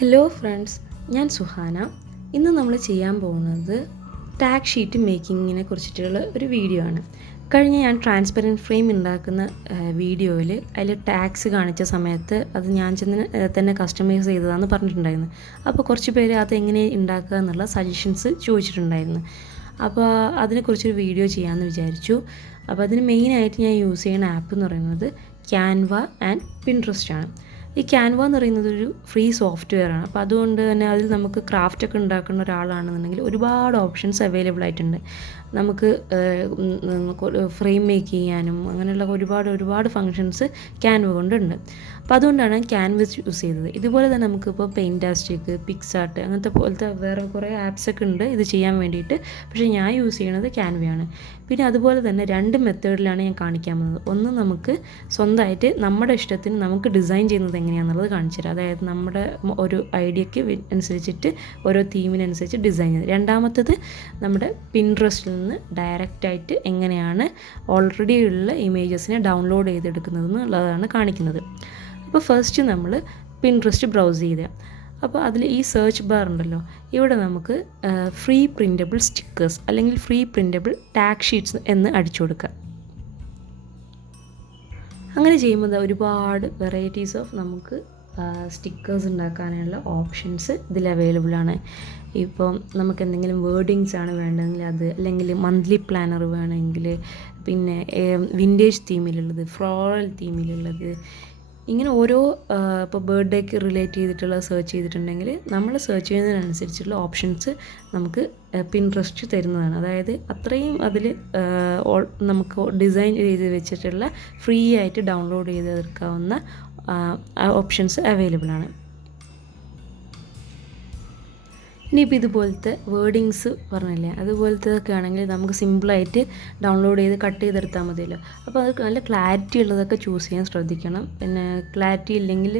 Hello friends, ഞാൻ സുഹാന. ഇന്ന് നമ്മൾ ചെയ്യാൻ പോകുന്നത് ടാഗ് ഷീറ്റ് മേക്കിങ്ങിനെ കുറിച്ചിട്ടുള്ള ഒരു വീഡിയോ ആണ്. കഴിഞ്ഞ ഞാൻ ട്രാൻസ്പെറൻറ്റ് ഫ്രെയിം ഉണ്ടാക്കുന്ന വീഡിയോയിൽ അതിൽ ടാഗ്സ് കാണിച്ച സമയത്ത് അത് ഞാൻ തന്നെ കസ്റ്റമൈസ് ചെയ്തതാണെന്ന് പറഞ്ഞിട്ടുണ്ടായിരുന്നു. അപ്പോൾ കുറച്ച് പേര് അതെങ്ങനെ ഉണ്ടാക്കുക എന്നുള്ള സജഷൻസ് ചോദിച്ചിട്ടുണ്ടായിരുന്നു. അപ്പോൾ അതിനെക്കുറിച്ചൊരു വീഡിയോ ചെയ്യാമെന്ന് വിചാരിച്ചു. അപ്പോൾ അതിന് മെയിനായിട്ട് ഞാൻ യൂസ് ചെയ്യുന്ന ആപ്പ് എന്ന് പറയുന്നത് ക്യാൻവ ആൻഡ് പിൻട്രസ്റ്റ് ആണ്. ഈ ക്യാൻവ എന്ന് പറയുന്നത് ഒരു ഫ്രീ സോഫ്റ്റ്വെയർ ആണ്. അപ്പോൾ അതുകൊണ്ട് തന്നെ അതിൽ നമുക്ക് ക്രാഫ്റ്റൊക്കെ ഉണ്ടാക്കുന്ന ഒരാളാണെന്നുണ്ടെങ്കിൽ ഒരുപാട് ഓപ്ഷൻസ് അവൈലബിൾ ആയിട്ടുണ്ട്. നമുക്ക് ഫ്രെയിം മേക്ക് ചെയ്യാനും അങ്ങനെയുള്ള ഒരുപാട് ഫങ്ഷൻസ് ക്യാൻവ കൊണ്ടുണ്ട്. അപ്പോൾ അതുകൊണ്ടാണ് ക്യാൻവസ് യൂസ് ചെയ്തത്. ഇതുപോലെ തന്നെ നമുക്കിപ്പോൾ പെയിൻറ്റാസ്റ്റിക്, പിക്സാർട്ട് അങ്ങനത്തെ പോലത്തെ വേറെ കുറേ ആപ്സൊക്കെ ഉണ്ട് ഇത് ചെയ്യാൻ വേണ്ടിയിട്ട്. പക്ഷേ ഞാൻ യൂസ് ചെയ്യണത് ക്യാൻവയാണ്. പിന്നെ അതുപോലെ തന്നെ 2 മെത്തേഡിലാണ് ഞാൻ കാണിക്കാൻ പോകുന്നത്. ഒന്ന്, നമുക്ക് സ്വന്തമായിട്ട് നമ്മുടെ ഇഷ്ടത്തിന് നമുക്ക് ഡിസൈൻ ചെയ്യുന്നത് എങ്ങനെയാണെന്നുള്ളത് കാണിച്ചു തരാം. അതായത് നമ്മുടെ ഒരു ഐഡിയക്ക് അനുസരിച്ചിട്ട് ഓരോ തീമിനനുസരിച്ച് ഡിസൈൻ ചെയ്ത്. രണ്ടാമത്തത് നമ്മുടെ പിൻട്രസ്റ്റിൽ നിന്ന് ഡയറക്റ്റായിട്ട് എങ്ങനെയാണ് ഓൾറെഡി ഉള്ള ഇമേജസിനെ ഡൗൺലോഡ് ചെയ്തെടുക്കുന്നതെന്നുള്ളതാണ് കാണിക്കുന്നത്. അപ്പോൾ ഫസ്റ്റ് നമ്മൾ പിൻട്രസ്റ്റ് ബ്രൗസ് ചെയ്യുക. അപ്പോൾ അതിൽ ഈ സെർച്ച് ബാർ ഉണ്ടല്ലോ, ഇവിടെ നമുക്ക് ഫ്രീ പ്രിൻ്റബിൾ സ്റ്റിക്കേഴ്സ് അല്ലെങ്കിൽ ഫ്രീ പ്രിൻ്റബിൾ ടാഗ് ഷീറ്റ്സ് എന്ന് അടിച്ചു കൊടുക്കുക. അങ്ങനെ ചെയ്യുമ്പോൾ ഒരുപാട് വെറൈറ്റീസ് ഓഫ് നമുക്ക് സ്റ്റിക്കേഴ്സ് ഉണ്ടാക്കാനുള്ള ഓപ്ഷൻസ് ഇതിൽ അവൈലബിൾ ആണ്. ഇപ്പം നമുക്ക് എന്തെങ്കിലും വേർഡിങ്സ് ആണ് വേണ്ടതെങ്കിൽ അത്, അല്ലെങ്കിൽ മന്ത്ലി പ്ലാനർ വേണമെങ്കിൽ, പിന്നെ വിൻറ്റേജ് തീമിലുള്ളത്, ഫ്ലോറൽ തീമിലുള്ളത്, ഇങ്ങനെ ഓരോ ഇപ്പോൾ ബർത്ത്ഡേക്ക് റിലേറ്റ് ചെയ്തിട്ടുള്ള സെർച്ച് ചെയ്തിട്ടുണ്ടെങ്കിൽ നമ്മൾ സെർച്ച് ചെയ്യുന്നതിനനുസരിച്ചുള്ള ഓപ്ഷൻസ് നമുക്ക് പിൻട്രസ്റ്റ് തരുന്നതാണ്. അതായത് അത്രയും അതിൽ നമുക്ക് ഡിസൈൻ ചെയ്ത് വെച്ചിട്ടുള്ള ഫ്രീ ആയിട്ട് ഡൗൺലോഡ് ചെയ്തെടുക്കാവുന്ന ഓപ്ഷൻസ് അവൈലബിൾ ആണ്. ഇനിയിപ്പോൾ ഇതുപോലത്തെ വേർഡിങ്സ് പറഞ്ഞില്ലേ, അതുപോലത്തെതൊക്കെ ആണെങ്കിൽ നമുക്ക് സിമ്പിളായിട്ട് ഡൗൺലോഡ് ചെയ്ത് കട്ട് ചെയ്തെടുത്താൽ മതിയല്ലോ. അപ്പോൾ അത് നല്ല ക്ലാരിറ്റി ഉള്ളതൊക്കെ ചൂസ് ചെയ്യാൻ ശ്രദ്ധിക്കണം. പിന്നെ ക്ലാരിറ്റി ഇല്ലെങ്കിൽ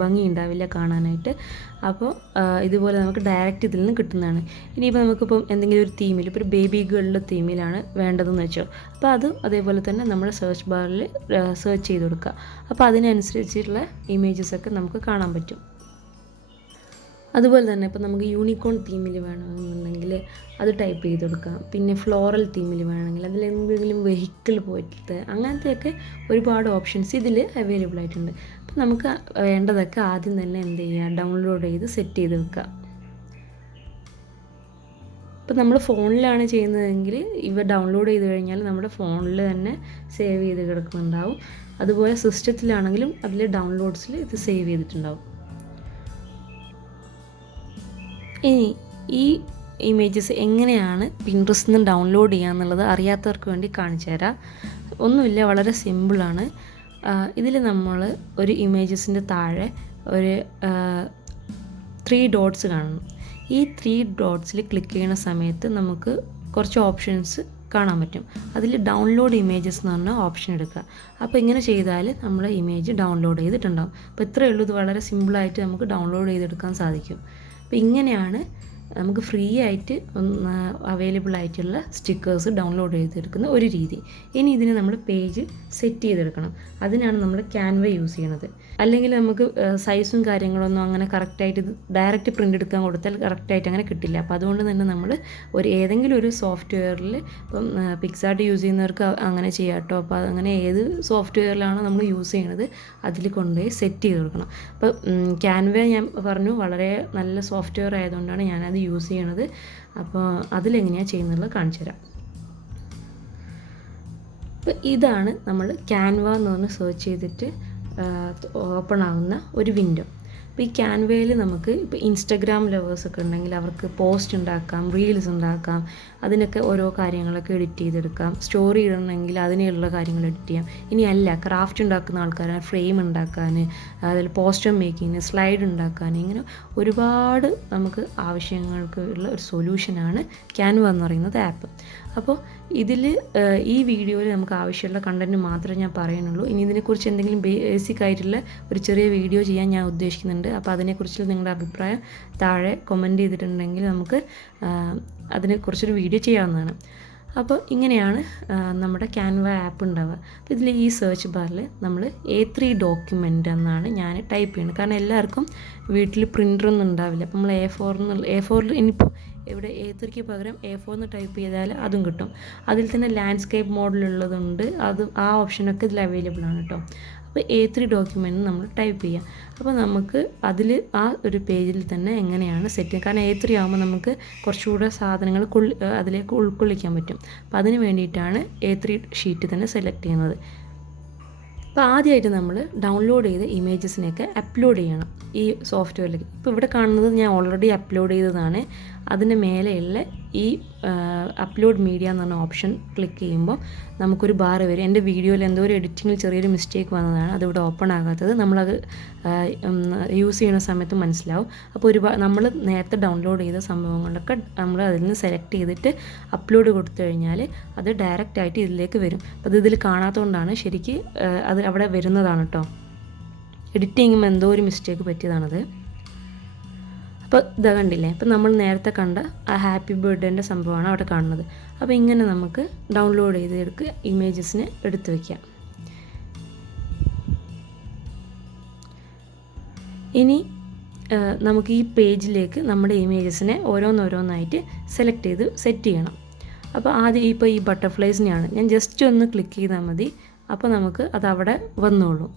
ഭംഗി ഉണ്ടാവില്ല കാണാനായിട്ട്. അപ്പോൾ ഇതുപോലെ നമുക്ക് ഡയറക്റ്റ് ഇതിൽ നിന്ന് കിട്ടുന്നതാണ്. ഇനിയിപ്പോൾ നമുക്കിപ്പം എന്തെങ്കിലും ഒരു തീമിൽ, ഇപ്പോൾ ഒരു ബേബി ഗേളിൻ്റെ തീമിലാണ് വേണ്ടതെന്ന് വെച്ചോ, അപ്പോൾ അതും അതേപോലെ തന്നെ നമ്മുടെ സെർച്ച് ബാറിൽ സെർച്ച് ചെയ്ത് കൊടുക്കുക. അപ്പോൾ അതിനനുസരിച്ചുള്ള ഇമേജസൊക്കെ നമുക്ക് കാണാൻ പറ്റും. അതുപോലെ തന്നെ ഇപ്പോൾ നമുക്ക് യൂണിക്കോൺ തീമിൽ വേണമെന്നുണ്ടെങ്കിൽ അത് ടൈപ്പ് ചെയ്ത് കൊടുക്കാം. പിന്നെ ഫ്ലോറൽ തീമിൽ വേണമെങ്കിൽ അതിൽ എന്തെങ്കിലും വെഹിക്കിൾ പോയിട്ട് അങ്ങനത്തെയൊക്കെ ഒരുപാട് ഓപ്ഷൻസ് ഇതിൽ അവൈലബിൾ ആയിട്ടുണ്ട്. അപ്പോൾ നമുക്ക് വേണ്ടതൊക്കെ ആദ്യം തന്നെ എന്ത് ചെയ്യുക, ഡൗൺലോഡ് ചെയ്ത് സെറ്റ് ചെയ്ത് വെക്കുക. ഇപ്പോൾ നമ്മൾ ഫോണിലാണ് ചെയ്യുന്നതെങ്കിൽ ഇവ ഡൗൺലോഡ് ചെയ്ത് കഴിഞ്ഞാൽ നമ്മുടെ ഫോണിൽ തന്നെ സേവ് ചെയ്ത് കിടക്കുന്നുണ്ടാവും. അതുപോലെ സിസ്റ്റത്തിലാണെങ്കിലും അതിൽ ഡൗൺലോഡ്സിൽ ഇത് സേവ് ചെയ്തിട്ടുണ്ടാവും. ഇനി ഈ ഇമേജസ് എങ്ങനെയാണ് പിൻട്രസ്റ്റിൽ നിന്ന് ഡൗൺലോഡ് ചെയ്യുക എന്നുള്ളത് അറിയാത്തവർക്ക് വേണ്ടി കാണിച്ചു തരാം. ഒന്നുമില്ല, വളരെ സിമ്പിളാണ്. ഇതിൽ നമ്മൾ ഒരു ഇമേജസിൻ്റെ താഴെ ഒരു 3 ഡോട്ട്സ് കാണണം. ഈ 3 ഡോട്ട്സിൽ ക്ലിക്ക് ചെയ്യുന്ന സമയത്ത് നമുക്ക് കുറച്ച് ഓപ്ഷൻസ് കാണാൻ പറ്റും. അതിൽ ഡൗൺലോഡ് ഇമേജസ് എന്ന് പറഞ്ഞ ഓപ്ഷൻ എടുക്കുക. അപ്പോൾ ഇങ്ങനെ ചെയ്താൽ നമ്മൾ ഇമേജ് ഡൗൺലോഡ് ചെയ്തിട്ടുണ്ടാകും. അപ്പോൾ ഇത്രയേ ഉള്ളൂ. ഇത് വളരെ സിമ്പിളായിട്ട് നമുക്ക് ഡൗൺലോഡ് ചെയ്തെടുക്കാൻ സാധിക്കും. അപ്പോൾ ഇങ്ങനെയാണ് നമുക്ക് ഫ്രീ ആയിട്ട് അവൈലബിൾ ആയിട്ടുള്ള സ്റ്റിക്കേഴ്സ് ഡൗൺലോഡ് ചെയ്തെടുക്കുന്ന ഒരു രീതി. ഇനി ഇതിന് നമ്മൾ പേജ് സെറ്റ് ചെയ്തെടുക്കണം. അതിനാണ് നമ്മൾ ക്യാൻവ യൂസ് ചെയ്യണത്. അല്ലെങ്കിൽ നമുക്ക് സൈസും കാര്യങ്ങളൊന്നും അങ്ങനെ കറക്റ്റായിട്ട് ഡയറക്റ്റ് പ്രിൻ്റ് എടുക്കാൻ കൊടുത്താൽ കറക്റ്റായിട്ട് അങ്ങനെ കിട്ടില്ല. അപ്പോൾ അതുകൊണ്ട് തന്നെ നമ്മൾ ഏതെങ്കിലും ഒരു സോഫ്റ്റ്വെയറിൽ, ഇപ്പം പിക്സാർട്ട് യൂസ് ചെയ്യുന്നവർക്ക് അങ്ങനെ ചെയ്യാം കേട്ടോ. അപ്പോൾ അങ്ങനെ ഏത് സോഫ്റ്റ്വെയറിലാണ് നമ്മൾ യൂസ് ചെയ്യണത് അതിൽ കൊണ്ടുപോയി സെറ്റ് ചെയ്ത് കൊടുക്കണം. അപ്പോൾ ക്യാൻവ ഞാൻ പറഞ്ഞു വളരെ നല്ല സോഫ്റ്റ്വെയർ ആയതുകൊണ്ടാണ് ഞാനത് യൂസ് ചെയ്യണത്. അപ്പോൾ അതിലെങ്ങനെയാണ് ചെയ്യുന്നത് കാണിച്ചു തരാം. അപ്പോൾ ഇതാണ് നമ്മൾ ക്യാൻവ എന്ന് പറഞ്ഞ് സെർച്ച് ചെയ്തിട്ട് ഓപ്പൺ ആകുന്ന ഒരു വിൻഡോ. അപ്പോൾ ഈ ക്യാൻവയിൽ നമുക്ക് ഇപ്പോൾ ഇൻസ്റ്റഗ്രാം ലവേഴ്സൊക്കെ ഉണ്ടെങ്കിൽ അവർക്ക് പോസ്റ്റ് ഉണ്ടാക്കാം, റീൽസ് ഉണ്ടാക്കാം, അതിനൊക്കെ ഓരോ കാര്യങ്ങളൊക്കെ എഡിറ്റ് ചെയ്തെടുക്കാം. സ്റ്റോറി ഇടണമെങ്കിൽ അതിനുള്ള കാര്യങ്ങൾ എഡിറ്റ് ചെയ്യാം. ഇനി അല്ല, ക്രാഫ്റ്റ് ഉണ്ടാക്കുന്ന ആൾക്കാരാണ് ഫ്രെയിം ഉണ്ടാക്കാൻ, അതിൽ പോസ്റ്റർ മേക്കിങ്ങിന്, സ്ലൈഡ് ഉണ്ടാക്കാൻ, ഇങ്ങനെ ഒരുപാട് നമുക്ക് ആവശ്യങ്ങൾക്ക് ഉള്ള ഒരു സൊല്യൂഷനാണ് ക്യാൻവ എന്ന് പറയുന്നത് ആപ്പ്. അപ്പോൾ ഇതിൽ ഈ വീഡിയോയിൽ നമുക്ക് ആവശ്യമുള്ള കണ്ടൻറ്റ് മാത്രമേ ഞാൻ പറയുന്നുള്ളൂ. ഇനി ഇതിനെക്കുറിച്ച് എന്തെങ്കിലും ബേസിക് ആയിട്ടുള്ള ഒരു ചെറിയ വീഡിയോ ചെയ്യാൻ ഞാൻ ഉദ്ദേശിക്കുന്നുണ്ട്. അപ്പോൾ അതിനെക്കുറിച്ച് നിങ്ങളുടെ അഭിപ്രായം താഴെ കമൻറ്റ് ചെയ്തിട്ടുണ്ടെങ്കിൽ നമുക്ക് അതിനെക്കുറിച്ചൊരു വീഡിയോ ചെയ്യാവുന്നതാണ്. അപ്പോൾ ഇങ്ങനെയാണ് നമ്മുടെ ക്യാൻവ ആപ്പ് ഉണ്ടാവുക. അപ്പോൾ ഇതിൽ ഈ സെർച്ച് ബാറിൽ നമ്മൾ A3 ഡോക്യുമെൻ്റ് എന്നാണ് ഞാൻ ടൈപ്പ് ചെയ്യുന്നത്. കാരണം എല്ലാവർക്കും വീട്ടിൽ പ്രിൻ്ററൊന്നും ഉണ്ടാവില്ല. അപ്പോൾ നമ്മൾ A4 ഇനിയിപ്പോൾ ഇവിടെ A3ക്ക് പകരം A4 എന്ന് ടൈപ്പ് ചെയ്താൽ അതും കിട്ടും. അതിൽ തന്നെ ലാൻഡ്സ്കേപ്പ് മോഡലുള്ളതുണ്ട്, ആ ഓപ്ഷനൊക്കെ ഇതിൽ അവൈലബിൾ ആണ് കേട്ടോ. അപ്പോൾ A3 ഡോക്യുമെൻ്റ് നമ്മൾ ടൈപ്പ് ചെയ്യാം. അപ്പോൾ നമുക്ക് അതിൽ ആ ഒരു പേജിൽ തന്നെ എങ്ങനെയാണ് സെറ്റ് ചെയ്യുക. കാരണം A3 ആകുമ്പോൾ നമുക്ക് കുറച്ചുകൂടെ സാധനങ്ങൾ അതിലേക്ക് ഉൾക്കൊള്ളിക്കാൻ പറ്റും. അപ്പോൾ അതിന് വേണ്ടിയിട്ടാണ് A3 ഷീറ്റ് തന്നെ സെലക്ട് ചെയ്യുന്നത്. അപ്പോൾ ആദ്യമായിട്ട് നമ്മൾ ഡൗൺലോഡ് ചെയ്ത ഇമേജസിനെയൊക്കെ അപ്ലോഡ് ചെയ്യണം ഈ സോഫ്റ്റ്വെയറിലേക്ക്. ഇപ്പോൾ ഇവിടെ കാണുന്നത് ഞാൻ ഓൾറെഡി അപ്ലോഡ് ചെയ്തതാണ്. അതിന് മേലെയുള്ള ഈ അപ്ലോഡ് മീഡിയ എന്ന് പറഞ്ഞ ഓപ്ഷൻ ക്ലിക്ക് ചെയ്യുമ്പോൾ നമുക്കൊരു ബാർ വരും. എൻ്റെ വീഡിയോയിൽ എന്തോ ഒരു എഡിറ്റിങ്ങിൽ ചെറിയൊരു മിസ്റ്റേക്ക് വന്നതാണ്, അതിവിടെ ഓപ്പൺ ആകാത്തത്. നമ്മളത് യൂസ് ചെയ്യുന്ന സമയത്ത് മനസ്സിലാവും. അപ്പോൾ നമ്മൾ നേരത്തെ ഡൗൺലോഡ് ചെയ്ത സംഭവങ്ങളൊക്കെ നമ്മൾ അതിൽ നിന്ന് സെലക്ട് ചെയ്തിട്ട് അപ്ലോഡ് കൊടുത്തു കഴിഞ്ഞാൽ അത് ഡയറക്റ്റായിട്ട് ഇതിലേക്ക് വരും. അപ്പോൾ അത് ഇതിൽ കാണാത്തതുകൊണ്ടാണ്, ശരിക്ക് അത് അവിടെ വരുന്നതാണ് കേട്ടോ. എഡിറ്റ് ചെയ്യുമ്പോൾ എന്തോ ഒരു മിസ്റ്റേക്ക് പറ്റിയതാണത്. അപ്പോൾ ഇതാ കണ്ടില്ലേ, ഇപ്പോൾ നമ്മൾ നേരത്തെ കണ്ട ആ ഹാപ്പി ബർത്ത്ഡേൻ്റെ സംഭവമാണ് അവിടെ കാണുന്നത്. അപ്പോൾ ഇങ്ങനെ നമുക്ക് ഡൗൺലോഡ് ചെയ്തെടുക്കുക, ഇമേജസിനെ എടുത്ത് വയ്ക്കാം. ഇനി നമുക്ക് ഈ പേജിലേക്ക് നമ്മുടെ ഇമേജസിനെ ഓരോന്നോരോന്നായിട്ട് സെലക്ട് ചെയ്ത് സെറ്റ് ചെയ്യണം. അപ്പോൾ ആദ്യം ഇപ്പോൾ ഈ ബട്ടർഫ്ലൈസിനെയാണ് ഞാൻ ജസ്റ്റ് ഒന്ന് ക്ലിക്ക് ചെയ്താൽ മതി. അപ്പോൾ നമുക്ക് അതവിടെ വന്നോളൂ.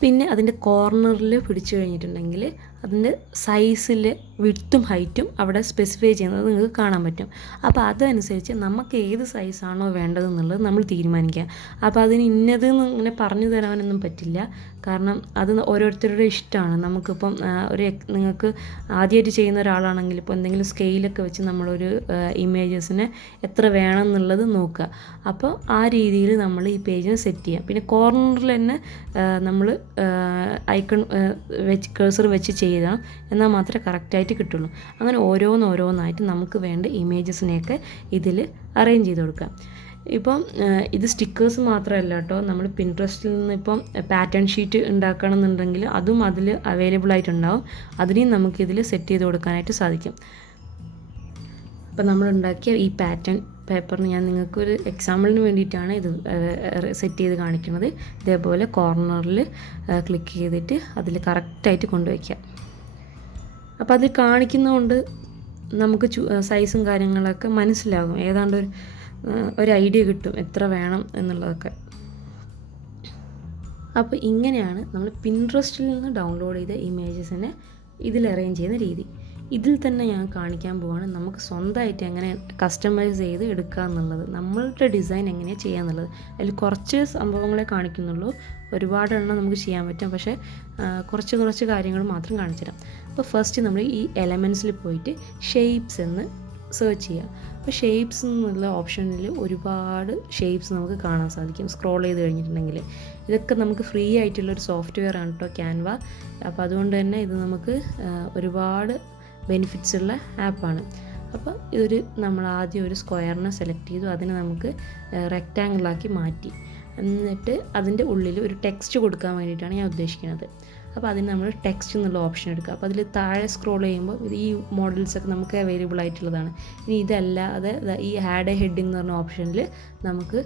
പിന്നെ അതിൻ്റെ കോർണറിൽ പിടിച്ചു കഴിഞ്ഞിട്ടുണ്ടെങ്കിൽ അതിൻ്റെ സൈസിൽ വിഡ്ത്തും ഹൈറ്റും അവിടെ സ്പെസിഫൈ ചെയ്യുന്നത് നിങ്ങൾക്ക് കാണാൻ പറ്റും. അപ്പോൾ അതനുസരിച്ച് നമുക്ക് ഏത് സൈസാണോ വേണ്ടതെന്നുള്ളത് നമ്മൾ തീരുമാനിക്കുക. അപ്പോൾ അതിന് ഇന്നതെന്ന് ഇങ്ങനെ പറഞ്ഞു തരാനൊന്നും പറ്റില്ല, കാരണം അത് ഓരോരുത്തരുടെ ഇഷ്ടമാണ്. നമുക്കിപ്പം നിങ്ങൾക്ക് ആദ്യമായിട്ട് ചെയ്യുന്ന ഒരാളാണെങ്കിൽ ഇപ്പോൾ എന്തെങ്കിലും സ്കെയിലൊക്കെ വെച്ച് നമ്മളൊരു ഇമേജസിന് എത്ര വേണം എന്നുള്ളത് നോക്കുക. അപ്പോൾ ആ രീതിയിൽ നമ്മൾ ഈ പേജിനെ സെറ്റ് ചെയ്യാം. പിന്നെ കോർണറിൽ തന്നെ നമ്മൾ ഐക്കൺ വെച്ച് കേഴ്സർ വെച്ച് ചെയ്യണം, എന്നാൽ മാത്രമേ കറക്റ്റായിട്ട് കിട്ടുള്ളൂ. അങ്ങനെ ഓരോന്നായിട്ട് നമുക്ക് വേണ്ട ഇമേജസിനെയൊക്കെ ഇതിൽ അറേഞ്ച് ചെയ്ത് കൊടുക്കാം. ഇപ്പം ഇത് സ്റ്റിക്കേഴ്സ് മാത്രമല്ല കേട്ടോ, നമ്മൾ പിൻട്രസ്റ്റിൽ നിന്ന് ഇപ്പം പാറ്റേൺ ഷീറ്റ് ഉണ്ടാക്കണം എന്നുണ്ടെങ്കിൽ അതും അതിൽ അവൈലബിൾ ആയിട്ടുണ്ടാവും. അതിനെയും നമുക്കിതിൽ സെറ്റ് ചെയ്ത് കൊടുക്കാനായിട്ട് സാധിക്കും. അപ്പം നമ്മളുണ്ടാക്കിയ ഈ പാറ്റേൺ പേപ്പറിന് ഞാൻ നിങ്ങൾക്കൊരു എക്സാമ്പിളിന് വേണ്ടിയിട്ടാണ് ഇത് സെറ്റ് ചെയ്ത് കാണിക്കുന്നത്. ഇതേപോലെ കോർണറിൽ ക്ലിക്ക് ചെയ്തിട്ട് അതിൽ കറക്റ്റായിട്ട് കൊണ്ടുവയ്ക്കാം. അപ്പോൾ അത് കാണിക്കുന്നതുകൊണ്ട് നമുക്ക് സൈസും കാര്യങ്ങളൊക്കെ മനസ്സിലാകും, ഏതാണ്ട് ഒരു ഐഡിയ കിട്ടും എത്ര വേണം എന്നുള്ളതൊക്കെ. അപ്പോൾ ഇങ്ങനെയാണ് നമ്മൾ പിൻട്രസ്റ്റിൽ നിന്ന് ഡൗൺലോഡ് ചെയ്ത ഇമേജസിനെ ഇതിൽ അറേഞ്ച് ചെയ്യുന്ന രീതി. ഇതിൽ തന്നെ ഞാൻ കാണിക്കാൻ പോവാണ് നമുക്ക് സ്വന്തമായിട്ട് എങ്ങനെ കസ്റ്റമൈസ് ചെയ്ത് എടുക്കുക എന്നുള്ളത്, നമ്മളുടെ ഡിസൈൻ എങ്ങനെയാണ് ചെയ്യുക എന്നുള്ളത്. അതിൽ കുറച്ച് സംഭവങ്ങളെ കാണിക്കുന്നുള്ളൂ, ഒരുപാട് എണ്ണം നമുക്ക് ചെയ്യാൻ പറ്റും, പക്ഷേ കുറച്ച് കാര്യങ്ങൾ മാത്രം കാണിച്ചു തരാം. അപ്പോൾ ഫസ്റ്റ് നമ്മൾ ഈ എലമെൻറ്റ്സിൽ പോയിട്ട് ഷേപ്സ് എന്ന് സെർച്ച് ചെയ്യുക. അപ്പോൾ ഷേപ്സ് എന്നുള്ള ഓപ്ഷനിൽ ഒരുപാട് ഷേപ്സ് നമുക്ക് കാണാൻ സാധിക്കും സ്ക്രോൾ ചെയ്ത് കഴിഞ്ഞിട്ടുണ്ടെങ്കിൽ. ഇതൊക്കെ നമുക്ക് ഫ്രീ ആയിട്ടുള്ളൊരു സോഫ്റ്റ്വെയർ ആണ് കേട്ടോ ക്യാൻവ. അപ്പോൾ അതുകൊണ്ട് തന്നെ ഇത് നമുക്ക് ഒരുപാട് ബെനിഫിറ്റ്സ് ഉള്ള ആപ്പാണ്. അപ്പോൾ നമ്മൾ ആദ്യം ഒരു സ്ക്വയറിനെ സെലക്ട് ചെയ്തു, അതിനെ നമുക്ക് റെക്റ്റാങ്കിളാക്കി മാറ്റി, എന്നിട്ട് അതിൻ്റെ ഉള്ളിൽ ഒരു ടെക്സ്റ്റ് കൊടുക്കാൻ വേണ്ടിയിട്ടാണ് ഞാൻ ഉദ്ദേശിക്കുന്നത്. അപ്പോൾ അതിന് നമ്മൾ ടെക്സ്റ്റ് എന്നുള്ള ഓപ്ഷൻ എടുക്കുക. അപ്പോൾ അതിൽ താഴെ സ്ക്രോൾ ചെയ്യുമ്പോൾ ഈ മോഡൽസൊക്കെ നമുക്ക് അവൈലബിൾ ആയിട്ടുള്ളതാണ്. ഇനി ഇതല്ലാതെ ഈ ആഡ് എ ഹെഡിങ് എന്ന് പറഞ്ഞ ഓപ്ഷനിൽ നമുക്ക്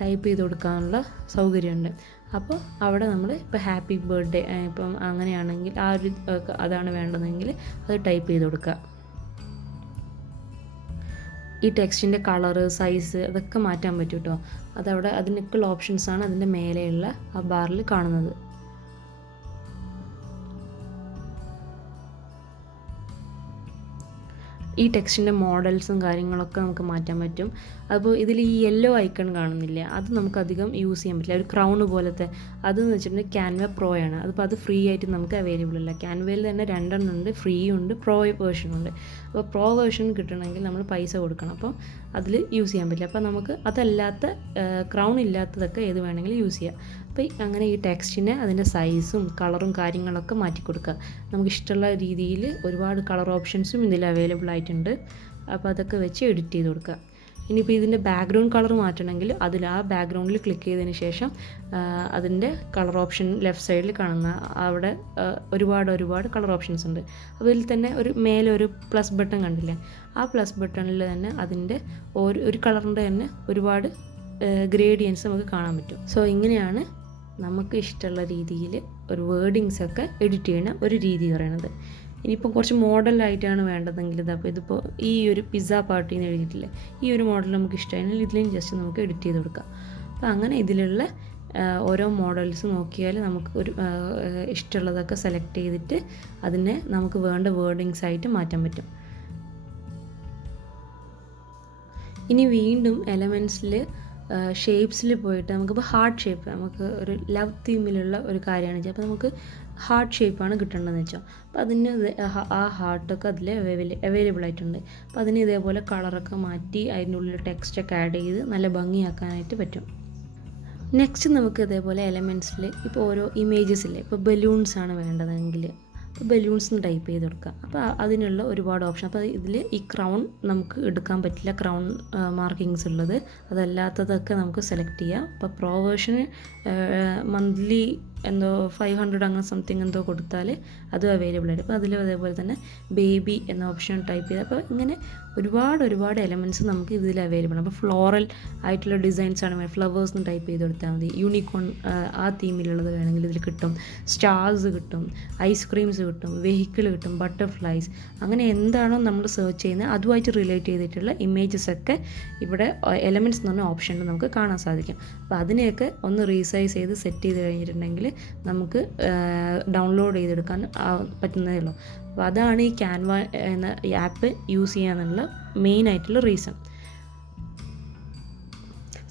ടൈപ്പ് ചെയ്ത് കൊടുക്കാനുള്ള സൗകര്യമുണ്ട്. അപ്പോൾ അവിടെ നമ്മൾ ഇപ്പോൾ ഹാപ്പി ബർത്ത്ഡേ ഇപ്പം അങ്ങനെയാണെങ്കിൽ അതാണ് വേണ്ടതെങ്കിൽ അത് ടൈപ്പ് ചെയ്ത് കൊടുക്കുക. ഈ ടെക്സ്റ്റിൻ്റെ കളറ്, സൈസ് അതൊക്കെ മാറ്റാൻ പറ്റും കേട്ടോ. അതവിടെ അതിനൊക്കെയുള്ള ഓപ്ഷൻസാണ് അതിൻ്റെ മേലെയുള്ള ആ ബാറിൽ കാണുന്നത്. ഈ ടെക്സ്റ്റിൻ്റെ മോഡൽസും കാര്യങ്ങളൊക്കെ നമുക്ക് മാറ്റാൻ പറ്റും. അപ്പോൾ ഇതിൽ ഈ യെല്ലോ ഐക്കൺ കാണുന്നില്ല, അത് നമുക്കധികം യൂസ് ചെയ്യാൻ പറ്റില്ല. ഒരു ക്രൗണ് പോലത്തെ അതെന്ന് വെച്ചിട്ടുണ്ടെങ്കിൽ ക്യാൻവ പ്രോ ആണ്. അതിപ്പോൾ അത് ഫ്രീ ആയിട്ട് നമുക്ക് അവൈലബിൾ അല്ല. ക്യാൻവയിൽ തന്നെ 2 ഉണ്ട്, ഫ്രീ ഉണ്ട്, പ്രോ വേർഷനുണ്ട്. അപ്പോൾ പ്രോ വേർഷൻ കിട്ടണമെങ്കിൽ നമ്മൾ പൈസ കൊടുക്കണം, അപ്പോൾ അതിൽ യൂസ് ചെയ്യാൻ പറ്റില്ല. അപ്പോൾ നമുക്ക് അതല്ലാത്ത ക്രൗൺ ഇല്ലാത്തതൊക്കെ ഏത് വേണമെങ്കിലും യൂസ് ചെയ്യാം. അപ്പോൾ അങ്ങനെ ഈ ടെക്സ്റ്റിനെ അതിൻ്റെ സൈസും കളറും കാര്യങ്ങളൊക്കെ മാറ്റി കൊടുക്കുക. നമുക്കിഷ്ടമുള്ള രീതിയിൽ ഒരുപാട് കളർ ഓപ്ഷൻസും ഇതിൽ അവൈലബിൾ ആയിട്ടുണ്ട്. അപ്പോൾ അതൊക്കെ വെച്ച് എഡിറ്റ് ചെയ്ത് കൊടുക്കുക. ഇനിയിപ്പോൾ ഇതിൻ്റെ ബാക്ക്ഗ്രൗണ്ട് കളർ മാറ്റണമെങ്കിൽ ആ ബാക്ക്ഗ്രൗണ്ടിൽ ക്ലിക്ക് ചെയ്തതിന് ശേഷം അതിൻ്റെ കളർ ഓപ്ഷൻ ലെഫ്റ്റ് സൈഡിൽ കാണുന്ന അവിടെ ഒരുപാട് കളർ ഓപ്ഷൻസ് ഉണ്ട്. അതിൽ തന്നെ മേലെ ഒരു പ്ലസ് ബട്ടൺ കണ്ടില്ലേ, ആ പ്ലസ് ബട്ടണിൽ തന്നെ അതിൻ്റെ ഒരു കളറിൻ്റെ തന്നെ ഒരുപാട് ഗ്രേഡിയൻസ് നമുക്ക് കാണാൻ പറ്റും. സോ ഇങ്ങനെയാണ് നമുക്ക് ഇഷ്ടമുള്ള രീതിയിൽ ഒരു വേർഡിങ്സൊക്കെ എഡിറ്റ് ചെയ്യുന്ന ഒരു രീതി പറയുന്നത്. ഇനിയിപ്പോൾ കുറച്ച് മോഡലായിട്ടാണ് വേണ്ടതെങ്കിൽ ഇതിപ്പോൾ ഈ ഒരു പിസ്സ പാർട്ടി എന്ന് എഴുതിയിട്ടില്ലേ, ഈ ഒരു മോഡൽ നമുക്ക് ഇഷ്ടമാണെങ്കിൽ ഇതിലും ജസ്റ്റ് നമുക്ക് എഡിറ്റ് ചെയ്ത് കൊടുക്കാം. അപ്പോൾ അങ്ങനെ ഇതിലുള്ള ഓരോ മോഡൽസ് നോക്കിയാൽ നമുക്ക് ഇഷ്ടമുള്ളതൊക്കെ സെലക്ട് ചെയ്തിട്ട് അതിനെ നമുക്ക് വേണ്ട വേർഡിങ്സ് ആയിട്ട് മാറ്റാൻ പറ്റും. ഇനി വീണ്ടും എലമെൻറ്റ്സിൽ ഷേപ്സിൽ പോയിട്ട് നമുക്കിപ്പോൾ ഹാർട്ട് ഷേപ്പ്, നമുക്ക് ഒരു ലവ് തീമിലുള്ള ഒരു കാര്യമാണ് വെച്ചാൽ അപ്പോൾ നമുക്ക് ഹാർട്ട് ഷേപ്പാണ് കിട്ടേണ്ടതെന്ന് വെച്ചാൽ, അപ്പോൾ അതിന് ആ ഹാർട്ടൊക്കെ അതിൽ അവൈലബിൾ ആയിട്ടുണ്ട്. അപ്പോൾ അതിന് ഇതേപോലെ കളറൊക്കെ മാറ്റി അതിൻ്റെ ഉള്ളിൽ ടെക്സ്റ്റൊക്കെ ആഡ് ചെയ്ത് നല്ല ഭംഗിയാക്കാനായിട്ട് പറ്റും. നെക്സ്റ്റ് നമുക്ക് ഇതേപോലെ എലമെൻറ്റ്സിൽ ഇപ്പോൾ ഓരോ ഇമേജസ് ഇല്ലേ, ഇപ്പോൾ ബലൂൺസാണ് വേണ്ടതെങ്കിൽ ബലൂൺസ് ടൈപ്പ് ചെയ്ത് കൊടുക്കുക. അപ്പോൾ അതിനുള്ള ഒരുപാട് ഓപ്ഷൻ. അപ്പോൾ ഇതിൽ ഈ ക്രൗൺ നമുക്ക് എടുക്കാൻ പറ്റില്ല, ക്രൗൺ മാർക്കിങ്സ് ഉള്ളത്, അതല്ലാത്തതൊക്കെ നമുക്ക് സെലക്ട് ചെയ്യാം. അപ്പോൾ പ്രോ വേർഷന് മന്ത്ലി എന്തോ 500 അങ്ങനെ സംതിങ് എന്തോ കൊടുത്താൽ അതും അവൈലബിൾ ആയിട്ട്. അപ്പോൾ അതിൽ അതേപോലെ തന്നെ ബേബി എന്ന ഓപ്ഷൻ ടൈപ്പ് ചെയ്ത്, അപ്പോൾ ഇങ്ങനെ ഒരുപാട് എലമെൻറ്റ്സ് നമുക്ക് ഇതിൽ അവൈലബിൾ ആണ്. അപ്പോൾ ഫ്ലോറൽ ആയിട്ടുള്ള ഡിസൈൻസ് ആണ്, ഫ്ലവേഴ്സ് എന്ന് ടൈപ്പ് ചെയ്ത് കൊടുത്താൽ മതി. യൂണിക്കോൺ ആ തീമിലുള്ളത് വേണമെങ്കിൽ ഇതിൽ കിട്ടും. സ്റ്റാർസ് കിട്ടും, ഐസ്ക്രീംസ് കിട്ടും, വെഹിക്കിൾ കിട്ടും, ബട്ടർഫ്ലൈസ്, അങ്ങനെ എന്താണോ നമ്മൾ സെർച്ച് ചെയ്യുന്നത് അതുമായിട്ട് റിലേറ്റ് ചെയ്തിട്ടുള്ള ഇമേജസ് ഒക്കെ ഇവിടെ എലമെൻറ്റ്സ് എന്ന് പറഞ്ഞ ഓപ്ഷനിൽ നമുക്ക് കാണാൻ സാധിക്കും. അപ്പോൾ അതിനെയൊക്കെ ഒന്ന് റീസൈസ് ചെയ്ത് സെറ്റ് ചെയ്ത് കഴിഞ്ഞിട്ടുണ്ടെങ്കിൽ നമുക്ക് ഡൗൺലോഡ് ചെയ്തെടുക്കാൻ പറ്റുന്നതേ ഉള്ളൂ. അപ്പോൾ അതാണ് ഈ ക്യാൻവ എന്ന ആപ്പ് യൂസ് ചെയ്യാനുള്ള മെയിൻ ആയിട്ടുള്ള റീസൺ.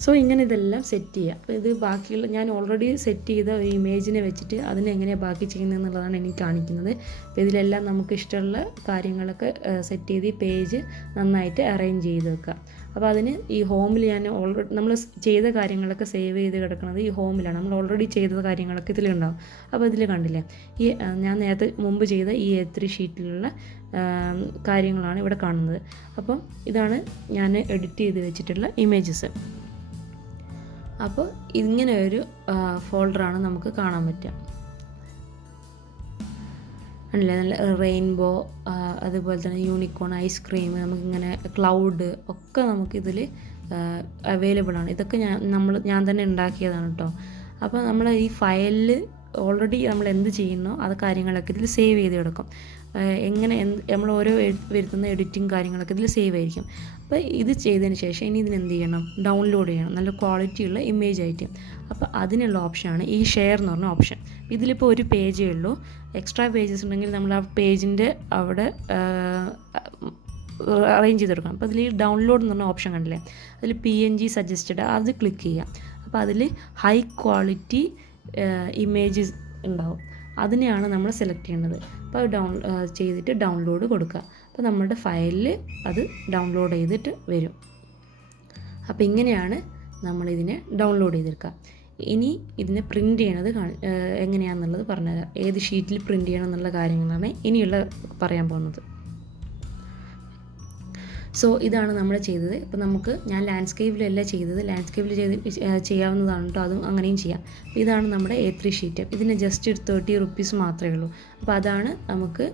സോ ഇങ്ങനെ ഇതെല്ലാം സെറ്റ് ചെയ്യുക. അപ്പോൾ ഇത് ബാക്കിയുള്ള ഞാൻ ഓൾറെഡി സെറ്റ് ചെയ്ത ഒരു ഇമേജിനെ വെച്ചിട്ട് അതിനെങ്ങനെയാണ് ബാക്കി ചെയ്യുന്നത് എന്നുള്ളതാണ് എനിക്ക് കാണിക്കുന്നത്. അപ്പോൾ ഇതിലെല്ലാം നമുക്ക് ഇഷ്ടമുള്ള കാര്യങ്ങളൊക്കെ സെറ്റ് ചെയ്ത് ഈ പേജ് നന്നായിട്ട് അറേഞ്ച് ചെയ്ത് വെക്കുക. അപ്പോൾ അതിന് ഈ ഹോമിൽ ഞാൻ ഓൾറെഡി നമ്മൾ ചെയ്ത കാര്യങ്ങളൊക്കെ സേവ് ചെയ്ത് കിടക്കുന്നത് ഈ ഹോമിലാണ്. നമ്മൾ ഓൾറെഡി ചെയ്ത കാര്യങ്ങളൊക്കെ ഇതിലുണ്ടാവും. അപ്പോൾ ഇതിൽ കണ്ടില്ലേ, ഈ ഞാൻ നേരത്തെ മുമ്പ് ചെയ്ത ഈ A3 ഷീറ്റിലുള്ള കാര്യങ്ങളാണ് ഇവിടെ കാണുന്നത്. അപ്പം ഇതാണ് ഞാൻ എഡിറ്റ് ചെയ്ത് വെച്ചിട്ടുള്ള ഇമേജസ്. അപ്പോൾ ഇങ്ങനെ ഒരു ഫോൾഡറാണ് നമുക്ക് കാണാൻ പറ്റുക. അല്ലേ, നല്ല റെയിൻബോ, അതുപോലെ തന്നെ യൂണിക്കോൺ, ഐസ്ക്രീം, നമുക്കിങ്ങനെ ക്ലൗഡ് ഒക്കെ നമുക്കിതിൽ അവൈലബിൾ ആണ്. ഇതൊക്കെ ഞാൻ തന്നെ ഉണ്ടാക്കിയതാണ് കേട്ടോ. അപ്പോൾ നമ്മൾ ഈ ഫയലിൽ ഓൾറെഡി നമ്മൾ എന്ത് ചെയ്യുന്നോ അത് കാര്യങ്ങളൊക്കെ ഇതിൽ സേവ് ചെയ്ത് കിടക്കും. നമ്മൾ ഓരോ വരുത്തുന്ന എഡിറ്റിങ് കാര്യങ്ങളൊക്കെ ഇതിൽ സേവ് ആയിരിക്കും. അപ്പോൾ ഇത് ചെയ്തതിന് ശേഷം ഇനി ഇതിനെന്ത് ചെയ്യണം, ഡൗൺലോഡ് ചെയ്യണം നല്ല ക്വാളിറ്റിയുള്ള ഇമേജ് ആയിട്ട്. അപ്പോൾ അതിനുള്ള ഓപ്ഷനാണ് ഈ ഷെയർ എന്ന് പറഞ്ഞ ഓപ്ഷൻ. ഇതിലിപ്പോൾ ഒരു പേജേ ഉള്ളൂ. എക്സ്ട്രാ പേജസ് ഉണ്ടെങ്കിൽ നമ്മൾ ആ പേജിൻ്റെ അവിടെ അറേഞ്ച് ചെയ്തെടുക്കണം. അപ്പോൾ അതിൽ ഡൗൺലോഡ് എന്ന് പറഞ്ഞ ഓപ്ഷൻ കണ്ടില്ലേ, അതിൽ PNG സജസ്റ്റഡ് അത് ക്ലിക്ക് ചെയ്യാം. അപ്പോൾ അതിൽ ഹൈ ക്വാളിറ്റി ഇമേജസ് ഉണ്ടാവും, അതിനെയാണ് നമ്മൾ സെലക്ട് ചെയ്യേണ്ടത്. അപ്പോൾ ചെയ്തിട്ട് ഡൗൺലോഡ് കൊടുക്കുക. അപ്പോൾ നമ്മുടെ ഫയലിൽ അത് ഡൗൺലോഡ് ചെയ്തിട്ട് വരും. അപ്പോൾ ഇങ്ങനെയാണ് നമ്മളിതിനെ ഡൗൺലോഡ് ചെയ്തെടുക്കുക. ഇനി ഇതിനെ പ്രിൻ്റ് ചെയ്യണത് എങ്ങനെയാണെന്നുള്ളത് പറഞ്ഞുതരാം. ഏത് ഷീറ്റിൽ പ്രിൻ്റ് ചെയ്യണം എന്നുള്ള കാര്യങ്ങളാണ് ഇനിയുള്ള പറയാൻ പോകുന്നത്. സോ ഇതാണ് നമ്മൾ ചെയ്തത്. ഇപ്പോൾ ഞാൻ ലാൻഡ്സ്കേപ്പിലല്ല ചെയ്തത്, ലാൻഡ്സ്കേപ്പിൽ ചെയ്യാവുന്നതാണ് കേട്ടോ, അതും അങ്ങനെയും ചെയ്യാം. അപ്പോൾ ഇതാണ് നമ്മുടെ A3 ഷീറ്റ്. ഇതിന് ജസ്റ്റ് ₹30 മാത്രമേ ഉള്ളൂ. അപ്പോൾ അതാണ് നമുക്ക്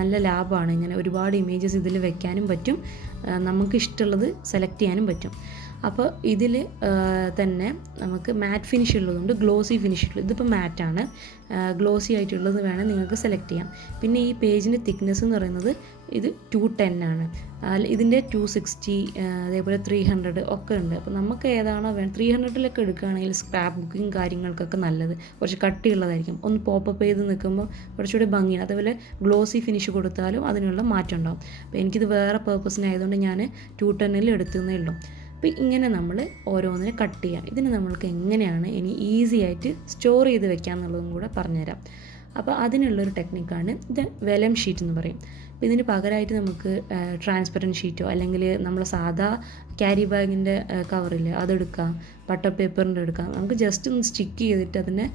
നല്ല ലാഭമാണ്. ഇങ്ങനെ ഒരുപാട് ഇമേജസ് ഇതിൽ വെക്കാനും പറ്റും, നമുക്ക് ഇഷ്ടമുള്ളത് സെലക്ട് ചെയ്യാനും പറ്റും. അപ്പോൾ ഇതിൽ തന്നെ നമുക്ക് മാറ്റ് ഫിനിഷ് ഉള്ളതുകൊണ്ട് ഗ്ലോസി ഫിനിഷ് ഉള്ളത്. ഇതിപ്പോൾ മാറ്റാണ്, ഗ്ലോസി ആയിട്ടുള്ളത് വേണം നിങ്ങൾക്ക് സെലക്ട് ചെയ്യാം. പിന്നെ ഈ പേജിൻ്റെ തിക്നെസ് എന്ന് പറയുന്നത് ഇത് 210 ആണ്. ഇതിൻ്റെ 260, അതേപോലെ 300 ഒക്കെ ഉണ്ട്. അപ്പോൾ നമുക്ക് ഏതാണോ വേണം, 300-ലൊക്കെ എടുക്കുകയാണെങ്കിൽ സ്ക്രാപ്പ് ബുക്കിങ് കാര്യങ്ങൾക്കൊക്കെ നല്ലത്, കുറച്ച് കട്ടിയുള്ളതായിരിക്കും. ഒന്ന് പോപ്പപ്പ് ചെയ്ത് നിൽക്കുമ്പോൾ കുറച്ചുകൂടി ഭംഗിയാണ്. അതേപോലെ ഗ്ലോസി ഫിനിഷ് കൊടുത്താലും അതിനുള്ള മാറ്റം ഉണ്ടാവും. അപ്പോൾ എനിക്കിത് വേറെ പേർപ്പസിനായതുകൊണ്ട് ഞാൻ 210-ൽ എടുത്തതേ ഉള്ളൂ. അപ്പോൾ ഇങ്ങനെ നമ്മൾ ഓരോന്നിനെ കട്ട് ചെയ്യാം. ഇതിന് നമ്മൾക്ക് എങ്ങനെയാണ് ഇനി ഈസി ആയിട്ട് സ്റ്റോർ ചെയ്ത് വെക്കാം എന്നുള്ളതും കൂടെ പറഞ്ഞുതരാം. അപ്പോൾ അതിനുള്ളൊരു ടെക്നിക്കാണ് ഇത് വെലം ഷീറ്റ് എന്ന് പറയും. അപ്പോൾ ഇതിന് പകരമായിട്ട് നമുക്ക് ട്രാൻസ്പെറൻറ്റ് ഷീറ്റോ അല്ലെങ്കിൽ നമ്മൾ സാധാ ക്യാരി ബാഗിൻ്റെ കവറില്ലേ അതെടുക്കാം, ബട്ടർ പേപ്പറിൻ്റെ എടുക്കാം. നമുക്ക് ജസ്റ്റ് ഒന്ന് സ്റ്റിക്ക് ചെയ്തിട്ട് അതിനെ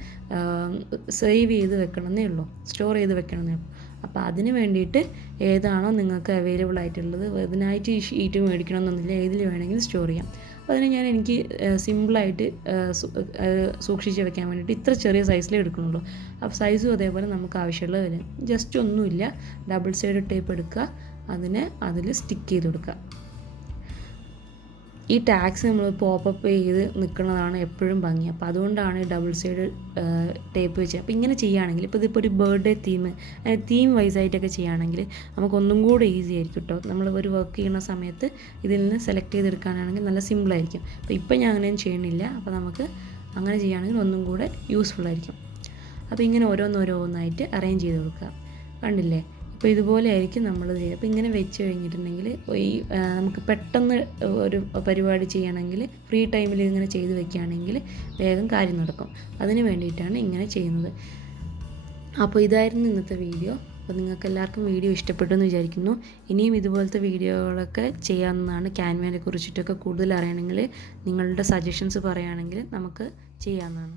സേവ് ചെയ്ത് വെക്കണമെന്നേ ഉള്ളൂ, സ്റ്റോർ ചെയ്ത് വെക്കണമെന്നേ ഉള്ളൂ. അപ്പോൾ അതിന് വേണ്ടിയിട്ട് ഏതാണോ നിങ്ങൾക്ക് അവൈലബിൾ ആയിട്ടുള്ളത്, അതിനായിട്ട് ഈ ഷീറ്റ് മേടിക്കണമെന്നൊന്നുമില്ല, ഏതിൽ വേണമെങ്കിലും സ്റ്റോർ ചെയ്യാം. അപ്പോൾ അതിന് എനിക്ക് സിമ്പിളായിട്ട് സൂക്ഷിച്ച് വെക്കാൻ വേണ്ടിയിട്ട് ഇത്ര ചെറിയ സൈസിലേ എടുക്കുന്നുള്ളൂ. അപ്പോൾ സൈസും അതേപോലെ നമുക്ക് ആവശ്യമുള്ളത് വരും. ജസ്റ്റ് ഒന്നുമില്ല, ഡബിൾ സൈഡ് ടേപ്പ് എടുക്കുക, അതിൽ സ്റ്റിക്ക് ചെയ്ത് കൊടുക്കുക. ഈ ടാഗ്സ് നമ്മൾ പോപ്പപ്പ് ചെയ്ത് നിൽക്കുന്നതാണ് എപ്പോഴും ഭംഗി. അപ്പോൾ അതുകൊണ്ടാണ് ഡബിൾ സൈഡ് ടേപ്പ് വെച്ചത്. അപ്പോൾ ഇങ്ങനെ ചെയ്യുകയാണെങ്കിൽ ഇതിപ്പോൾ ഒരു ബർത്ത്ഡേ തീം വൈസ് ആയിട്ടൊക്കെ ചെയ്യുകയാണെങ്കിൽ നമുക്കൊന്നും കൂടെ ഈസി ആയിരിക്കും കേട്ടോ. നമ്മൾ ഒരു വർക്ക് ചെയ്യുന്ന സമയത്ത് ഇതിൽ നിന്ന് സെലക്ട് ചെയ്തെടുക്കാനാണെങ്കിൽ നല്ല സിമ്പിളായിരിക്കും. അപ്പോൾ ഇപ്പം ഞാൻ അങ്ങനെയൊന്നും ചെയ്യണില്ല. അപ്പോൾ നമുക്ക് അങ്ങനെ ചെയ്യുകയാണെങ്കിൽ ഒന്നും കൂടെ യൂസ്ഫുൾ ആയിരിക്കും. അപ്പോൾ ഇങ്ങനെ ഓരോന്നായിട്ട് അറേഞ്ച് ചെയ്ത് കൊടുക്കുക. കണ്ടില്ലേ? അപ്പോൾ ഇതുപോലെ ആയിരിക്കും നമ്മൾ ചെയ്യുക. അപ്പോൾ ഇങ്ങനെ വെച്ച് കഴിഞ്ഞിട്ടുണ്ടെങ്കിൽ നമുക്ക് പെട്ടെന്ന് ഒരു പരിപാടി ചെയ്യണമെങ്കിൽ ഫ്രീ ടൈമിൽ ഇങ്ങനെ ചെയ്ത് വെക്കുകയാണെങ്കിൽ വേഗം കാര്യം നടക്കും. അതിന് വേണ്ടിയിട്ടാണ് ഇങ്ങനെ ചെയ്യുന്നത്. അപ്പോൾ ഇതായിരുന്നു ഇന്നത്തെ വീഡിയോ. അപ്പോൾ നിങ്ങൾക്ക് എല്ലാവർക്കും വീഡിയോ ഇഷ്ടപ്പെട്ടു എന്ന് വിചാരിക്കുന്നു. ഇനിയും ഇതുപോലത്തെ വീഡിയോകളൊക്കെ ചെയ്യാവുന്നതാണ്. ക്യാൻവയെ കുറിച്ചിട്ടൊക്കെ കൂടുതൽ അറിയണമെങ്കിൽ നിങ്ങളുടെ സജഷൻസ് പറയുകയാണെങ്കിൽ നമുക്ക് ചെയ്യാവുന്നതാണ്.